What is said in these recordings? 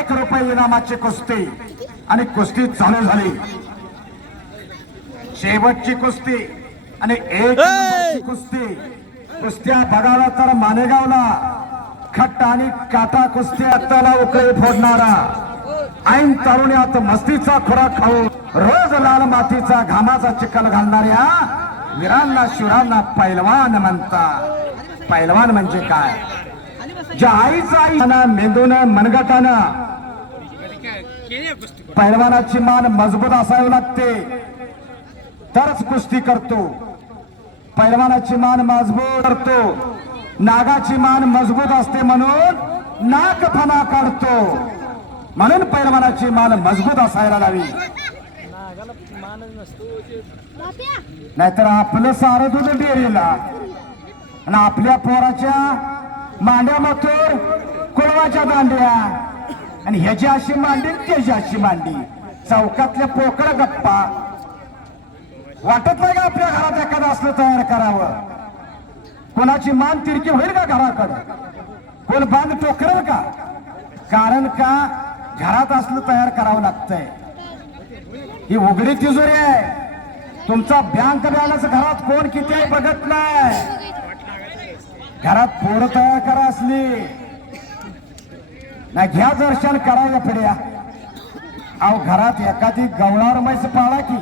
एक रुपये इनामाची कुस्ती. आणि कुस्ती चालू झाली. शेवटची कुस्ती आणि एक कुस्ती. कुस्त्या बघायला तर मानेगावला. खट्ट आणि काटा कुस्ती आत्ताला उकळी फोडणारा. ऐन तरुण्यात मस्तीचा खुराक खाऊन रोज लाल मातीचा घामाचा चिखल घालणाऱ्या वीरांना शिवरांना पैलवान म्हणतात. पैलवान म्हणजे काय? ज्या आईचा आई मेंदून मनगटानं पैलवानाची मान मजबूत असावी लागते. तरच कुस्ती करतो. पैलवानाची मान मजबूत करतो. नागाची मान मजबूत असते म्हणून नाक फना काढतो म्हणून पैलवानाची मान मजबूत असायला लावी. नाहीतर आपलं सारं दूध डेअरीला. आणि आपल्या पोराच्या मांड्या मथूर कुळवाच्या दांड्या. आणि ह्याची अशी मांडी त्याची अशी मांडी. चौकातल्या पोकळ गप्पा. वाटत नाही का आपल्या घरात एखादं असलं तयार करावं? कोणाची मान तिरकी होईल का घराकडं? कोण बांध टोकरेल का? कारण का घरात असलं तयार करावं लागतंय. ही उघडी तिजोरी आहे. तुमचा बँक बॅलन्स घरात कोण किती आहे बघत नाही. घरात पोरं तयार करा असली. नाही घ्या दर्शन करायला पिढ्या. अहो घरात एखादी गवळावर म्हैस पाळा की.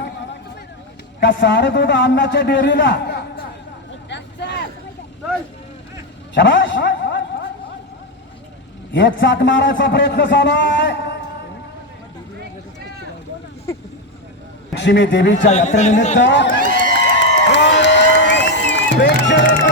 का सारं दूध अन्नाच्या डेअरीला? शबाश एक चाक मारायचा प्रयत्न चालू आहे. लक्ष्मी देवीच्या यात्रेनिमित्त. प्रेक्षक